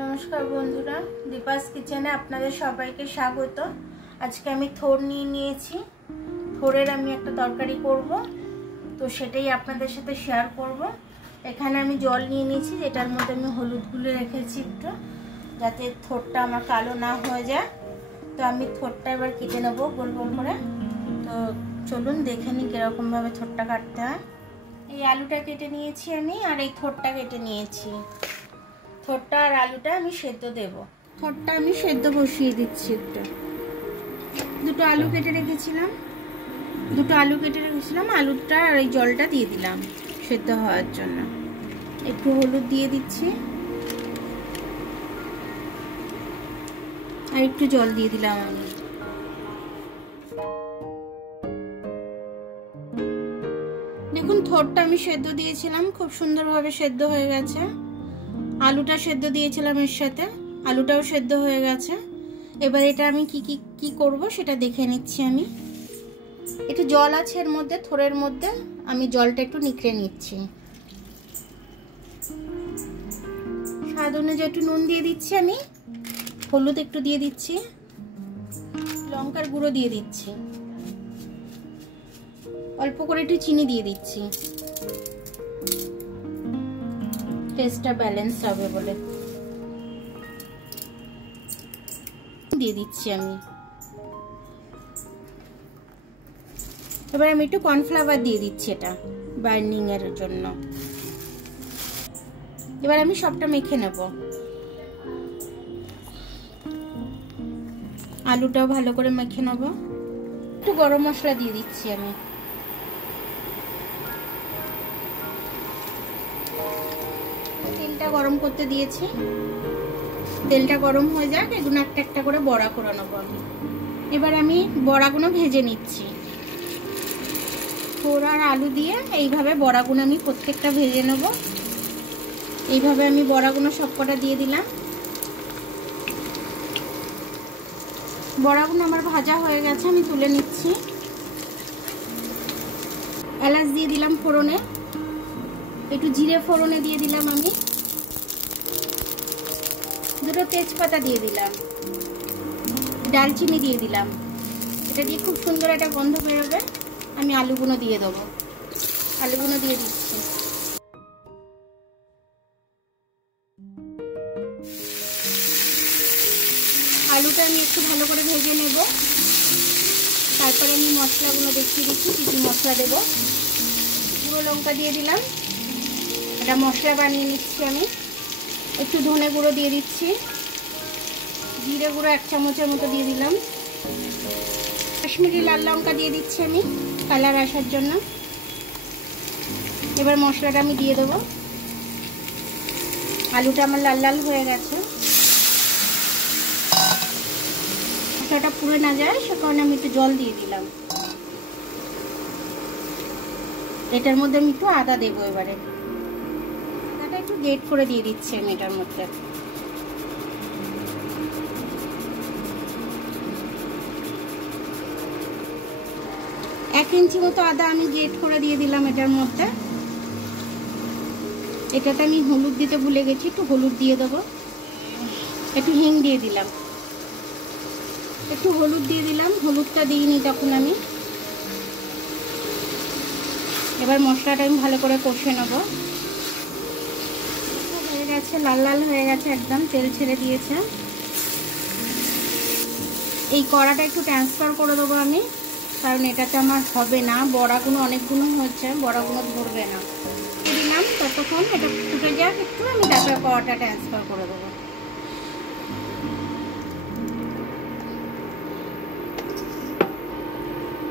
নমস্কার বন্ধুরা, দীপাস কিচেনে আপনাদের সবাইকে স্বাগত। আজকে আমি থোড় নিয়ে নিয়েছি। থোড়ের আমি একটা তরকারি করব, তো সেটাই আপনাদের সাথে শেয়ার করব। এখানে আমি জল নিয়ে নিয়েছি, যেটার মধ্যে আমি হলুদ গুলে রেখেছি একটু, যাতে থোড়টা আমার কালো না হয়ে যায়। তো আমি থোড়টা এবার কেটে নেব গোল গোল করে। তো চলুন দেখে নিই কীরকমভাবে থোড়টা কাটতে হয়। এই আলুটা কেটে নিয়েছি আমি, আর এই থোড়টা কেটে নিয়েছি। থোড়টা আর আলুটা আমি সেদ্ধ দেব। থোড়টা আমি সেদ্ধ বসিয়ে দিচ্ছি। দুটো আলু কেটে রেখেছিলাম, আলুটা আর এই জলটা দিয়ে দিলাম সেদ্ধ হওয়ার জন্য। একটু হলুদ দিয়ে দিচ্ছি, আর একটু জল দিয়ে দিলাম আমি। দেখুন, থোড়টা আমি সেদ্ধ দিয়েছিলাম, খুব সুন্দরভাবে সেদ্ধ হয়ে গেছে। আলুটা সেদ্ধ দিয়েছিলাম এর সাথে, আলুটাও সেদ্ধ হয়ে গেছে। এবার এটা আমি কি করব সেটা দেখে নিচ্ছি। আমি একটু জল আছে এর মধ্যে, থোড়ের মধ্যে, আমি জলটা একটু নিকড়ে নিচ্ছি। স্বাদ অনুযায়ী একটু নুন দিয়ে দিচ্ছি আমি, হলুদ একটু দিয়ে দিচ্ছি, লঙ্কার গুঁড়ো দিয়ে দিচ্ছি, অল্প করে একটু চিনি দিয়ে দিচ্ছি, টেস্টটা ব্যালেন্স হবে বলে দিয়ে দিচ্ছি আমি। এবার আমি একটু কর্নফ্লাওয়ার দিয়ে দিচ্ছি, এটা বার্নিং এর জন্য। এবার আমি সবটা মেখে নেব। আলুটাও ভালো করে মেখে নেব। একটু গরম মশলা দিয়ে দিচ্ছি আমি। তেলটা গরম করতে দিয়েছি, তেলটা গরম হয়ে যাক, এগুলো একটা একটা করে বড়া করে নেবো আমি। এবার আমি বড়াগুলো ভেজে নিচ্ছি। থোড় আর আলু দিয়ে এইভাবে বড়াগুলো আমি প্রত্যেকটা ভেজে নেব। এইভাবে আমি বড়াগুলো সবকটা দিয়ে দিলাম। বড়াগুলো আমার ভাজা হয়ে গেছে, আমি তুলে নিচ্ছি। এলাচ দিয়ে দিলাম ফোড়নে, একটু জিরে ফোড়নে দিয়ে দিলাম আমি, দুটো তেজপাতা দিয়ে দিলাম, দারচিনি দিয়ে দিলাম। এটা দিয়ে খুব সুন্দর একটা গন্ধ বেরোবে। আমি আলুগুলো দিয়ে দেবো, আলুগুলো দিয়ে দিচ্ছি। আলুটা আমি একটু ভালো করে ভেজে নেব। তারপরে আমি মশলাগুলো দেখিয়ে দিচ্ছি কী কী মশলা দেবো। গুঁড়ো লঙ্কা দিয়ে দিলাম, এটা মশলা বানিয়ে নিচ্ছি আমি। একটু ধনে গুঁড়ো দিয়ে দিচ্ছি, জিরে গুঁড়ো 1 চামচের মতো দিয়ে দিলাম, কাশ্মীরি লাল লঙ্কা দিয়ে দিচ্ছি আমি কালার আসার জন্য। এবার মশলাটা আমি দিয়ে দেবো। আলুটা আমার লাল লাল হয়ে গেছে, মশলাটা পুড়ে না যায় সে কারণে আমি একটু জল দিয়ে দিলাম। এটার মধ্যে আমি একটু আদা দেবো। এবারে আদাটা একটু গ্রেট করে দিয়ে দিচ্ছি আমি এটার মধ্যে। এক ইঞ্চি মতো আদা আমি গ্রেট করে দিয়ে দিলাম এটার মধ্যে। এটাতে আমি হলুদ দিতে ভুলে গেছি, একটু হলুদ দিয়ে দেবো। একটু হিং দিয়ে দিলাম, একটু হলুদ দিয়ে দিলাম, হলুদটা দিইনি তখন আমি। এবার মশলাটা আমি ভালো করে কষে নেব। হয়ে গেছে, লাল লাল হয়ে গেছে, একদম তেল ছেড়ে দিয়েছে। এই কড়াটা একটু ট্রান্সফার করে দেবো আমি, কারণ এটাতে আমার হবে না। বড়াগুলো অনেকগুলো হচ্ছে, বড়াগুলো ধরবে না। দিলাম, ততক্ষণ এটা ফুটে যাক একটু, আমি তারপরে কড়াটা ট্রান্সফার করে দেবো।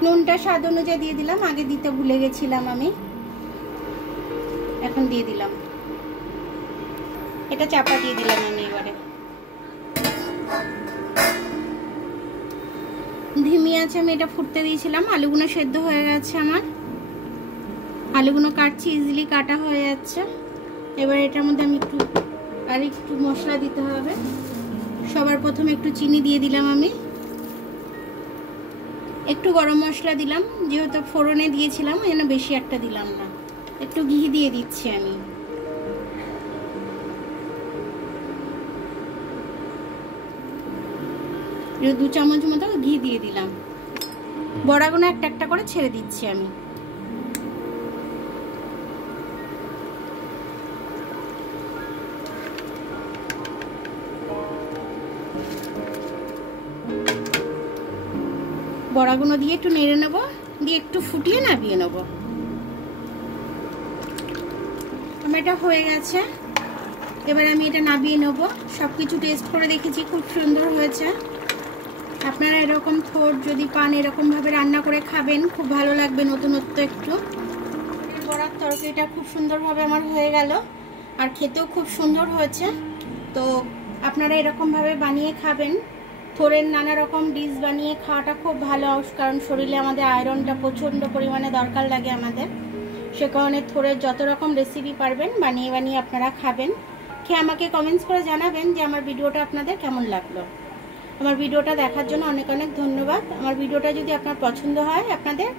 নুনটা স্বাদ অনুযায়ী দিয়ে দিলাম, আগে দিতে ভুলে গেছিলাম আমি, এখন দিয়ে দিলাম। এটা চাপা দিয়ে দিলাম আমি। এবারে ধিমি আছে, আমি এটা ফুটতে দিয়েছিলাম। আলুগুলো সেদ্ধ হয়ে গেছে আমার, আলুগুলো কাটছি, ইজিলি কাটা হয়ে যাচ্ছে। এবার এটার মধ্যে আমি একটু মশলা দিতে হবে। সবার প্রথমে একটু চিনি দিয়ে দিলাম আমি, একটু গরম মশলা দিলাম, যেহেতু ফোড়নে দিয়েছিলাম ওই জন্য বেশি একটা দিলাম না। একটু ঘি দিয়ে দিচ্ছি আমি, 2 চামচ মতো ঘি দিয়ে দিলাম। বড়াগুলো একটা একটা করে ছেড়ে দিচ্ছি আমি। বড়াগুলো দিয়ে একটু নেড়ে নেব, দিয়ে একটু ফুটিয়ে নামিয়ে নেব। আমার এটা হয়ে গেছে, এবার আমি এটা নামিয়ে নেব। সবকিছু টেস্ট করে দেখেছি, খুব সুন্দর হয়েছে। আপনারা এরকম থোর যদি পান এরকম ভাবে রান্না করে খাবেন, খুব ভালো লাগবে, নতুনত্ব একটু। বড়ার তরকারিটা খুব সুন্দরভাবে আমার হয়ে গেল, আর খেতেও খুব সুন্দর হয়েছে। তো আপনারা এরকম ভাবে বানিয়ে খাবেন। থোরের নানা রকম ডিশ বানিয়ে খাওয়াটা খুব ভালো, কারণ শরীরে আমাদের আয়রনটা প্রচণ্ড পরিমাণে দরকার লাগে আমাদের। সে কারণে থোরের যত রকম রেসিপি পারবেন বানিয়ে বানিয়ে আপনারা খাবেন। খেয়ে আমাকে কমেন্টস করে জানাবেন যে আমার ভিডিওটা আপনাদের কেমন লাগলো। আমার ভিডিওটা দেখার জন্য অনেক অনেক ধন্যবাদ। আমার ভিডিওটা যদি আপনার পছন্দ হয় আপনাদের,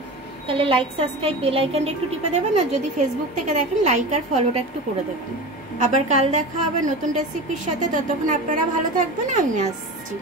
তাহলে লাইক, সাবস্ক্রাইব, বেল আইকনটা একটু টিপে দেবেন। আর যদি ফেসবুক থেকে দেখেন, লাইক আর ফলোটা একটু করে দেবেন। আবার কাল দেখা হবে নতুন রেসিপির সাথে। ততক্ষণ আপনারা ভালো থাকবেন, আমি আসছি।